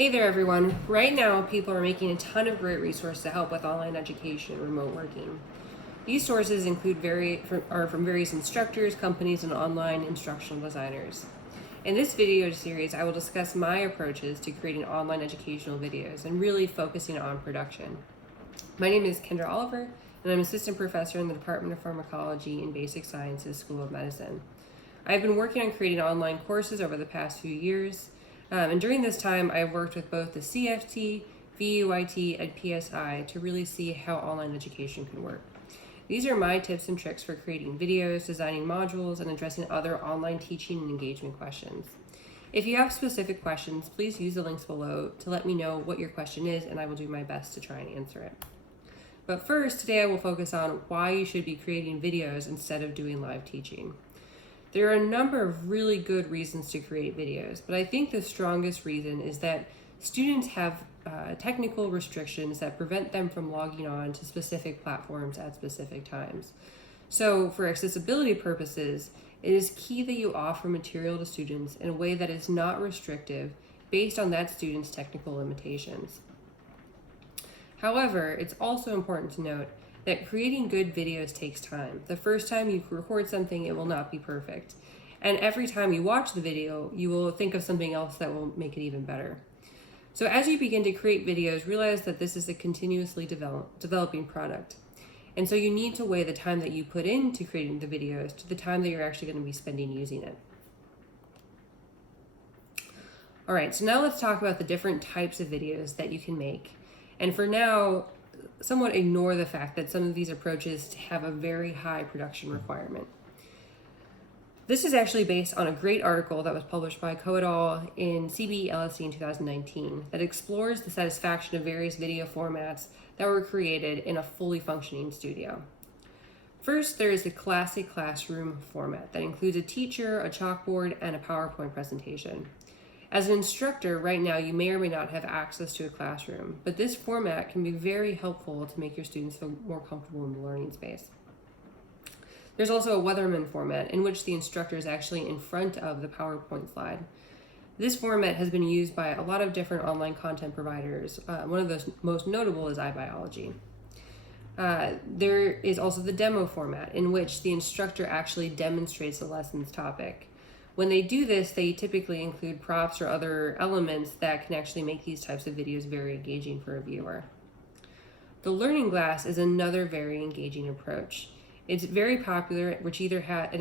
Hey there everyone. Right now people are making a ton of great resources to help with online education and remote working. These sources include are from various instructors, companies, and online instructional designers. In this video series, I will discuss my approaches to creating online educational videos and really focusing on production. My name is Kendra Oliver, and I'm assistant professor in the Department of Pharmacology and Basic Sciences School of Medicine. I've been working on creating online courses over the past few years. And during this time, I've worked with both the CFT, VUIT, and PSI to really see how online education can work. These are my tips and tricks for creating videos, designing modules, and addressing other online teaching and engagement questions. If you have specific questions, please use the links below to let me know what your question is, and I will do my best to try and answer it. But first, today I will focus on why you should be creating videos instead of doing live teaching. There are a number of really good reasons to create videos, but I think the strongest reason is that students have technical restrictions that prevent them from logging on to specific platforms at specific times. So for accessibility purposes, it is key that you offer material to students in a way that is not restrictive based on that student's technical limitations. However, it's also important to note that creating good videos takes time. The first time you record something, it will not be perfect. And every time you watch the video, you will think of something else that will make it even better. So as you begin to create videos, realize that this is a continuously developing product. And so you need to weigh the time that you put into creating the videos to the time that you're actually going to be spending using it. All right, so now let's talk about the different types of videos that you can make. And for now, somewhat ignore the fact that some of these approaches have a very high production requirement. This is actually based on a great article that was published by Coe et al. In CBE-LSC in 2019 that explores the satisfaction of various video formats that were created in a fully functioning studio. First, there is the classic classroom format that includes a teacher, a chalkboard, and a PowerPoint presentation. As an instructor, right now, you may or may not have access to a classroom, but this format can be very helpful to make your students feel more comfortable in the learning space. There's also a Weatherman format in which the instructor is actually in front of the PowerPoint slide. This format has been used by a lot of different online content providers. One of those most notable is iBiology. There is also the demo format in which the instructor actually demonstrates the lesson's topic. When they do this, they typically include props or other elements that can actually make these types of videos very engaging for a viewer. The learning glass is another very engaging approach. It's very popular, and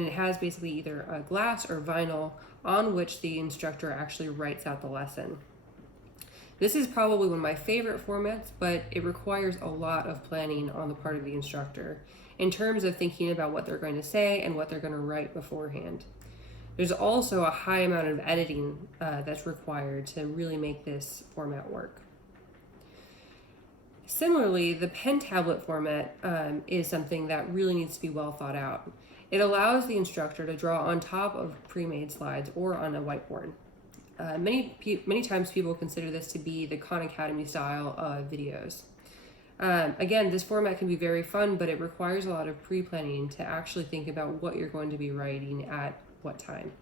it has basically either a glass or vinyl on which the instructor actually writes out the lesson. This is probably one of my favorite formats, but it requires a lot of planning on the part of the instructor in terms of thinking about what they're going to say and what they're going to write beforehand. There's also a high amount of editing that's required to really make this format work. Similarly, the pen tablet format is something that really needs to be well thought out. It allows the instructor to draw on top of pre-made slides or on a whiteboard. Many times people consider this to be the Khan Academy style of videos. Again, this format can be very fun, but it requires a lot of pre-planning to actually think about what you're going to be writing at what time.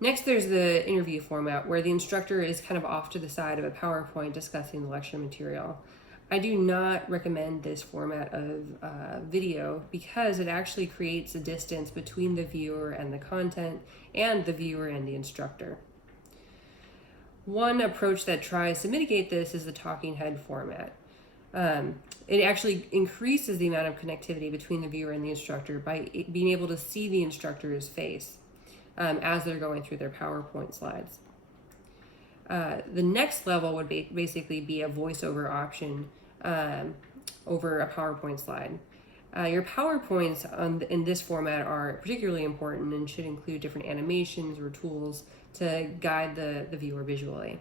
Next, there's the interview format where the instructor is kind of off to the side of a PowerPoint discussing the lecture material. I do not recommend this format of video because it actually creates a distance between the viewer and the content and the viewer and the instructor. One approach that tries to mitigate this is the talking head format. It actually increases the amount of connectivity between the viewer and the instructor by being able to see the instructor's face as they're going through their PowerPoint slides. The next level would basically be a voiceover option over a PowerPoint slide. Your PowerPoints in this format are particularly important and should include different animations or tools to guide the viewer visually.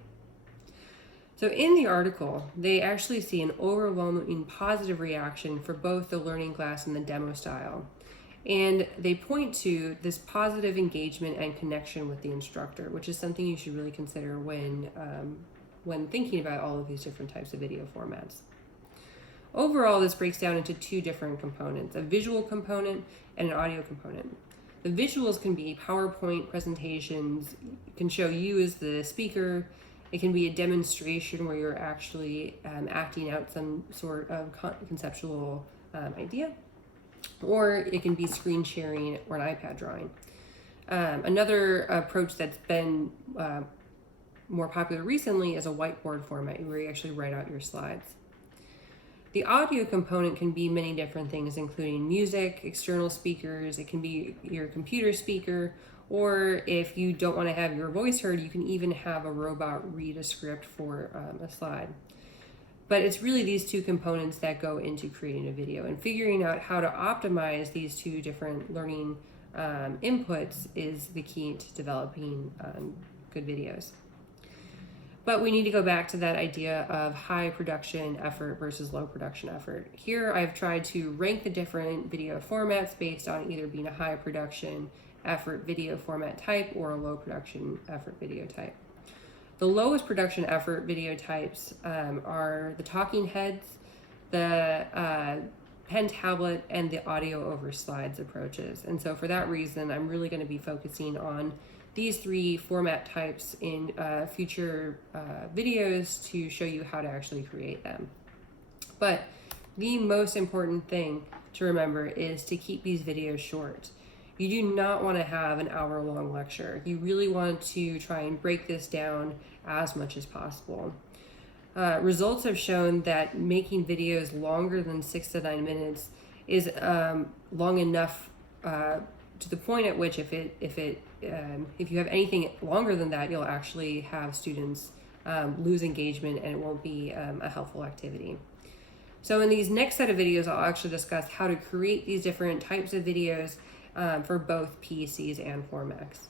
So in the article, they actually see an overwhelming positive reaction for both the learning glass and the demo style. And they point to this positive engagement and connection with the instructor, which is something you should really consider when thinking about all of these different types of video formats. Overall, this breaks down into two different components, a visual component and an audio component. The visuals can be PowerPoint presentations, can show you as the speaker, It can be a demonstration where you're actually acting out some sort of conceptual idea, or it can be screen sharing or an iPad drawing. Another approach that's been more popular recently is a whiteboard format where you actually write out your slides. The audio component can be many different things, including music, external speakers. It can be your computer speaker, or if you don't want to have your voice heard, you can even have a robot read a script for a slide. But it's really these two components that go into creating a video, and figuring out how to optimize these two different learning inputs is the key to developing good videos. But we need to go back to that idea of high production effort versus low production effort. Here I've tried to rank the different video formats based on either being a high production effort video format type or a low production effort video type. The lowest production effort video types are the talking heads, the pen tablet, and the audio over slides approaches. And so for that reason, I'm really going to be focusing on these three format types in future videos to show you how to actually create them. But the most important thing to remember is to keep these videos short. You do not want to have an hour-long lecture. You really want to try and break this down as much as possible. Results have shown that making videos longer than 6 to 9 minutes is long enough to the point at which if you have anything longer than that, you'll actually have students lose engagement, and it won't be a helpful activity. So in these next set of videos, I'll actually discuss how to create these different types of videos for both PCs and Formats.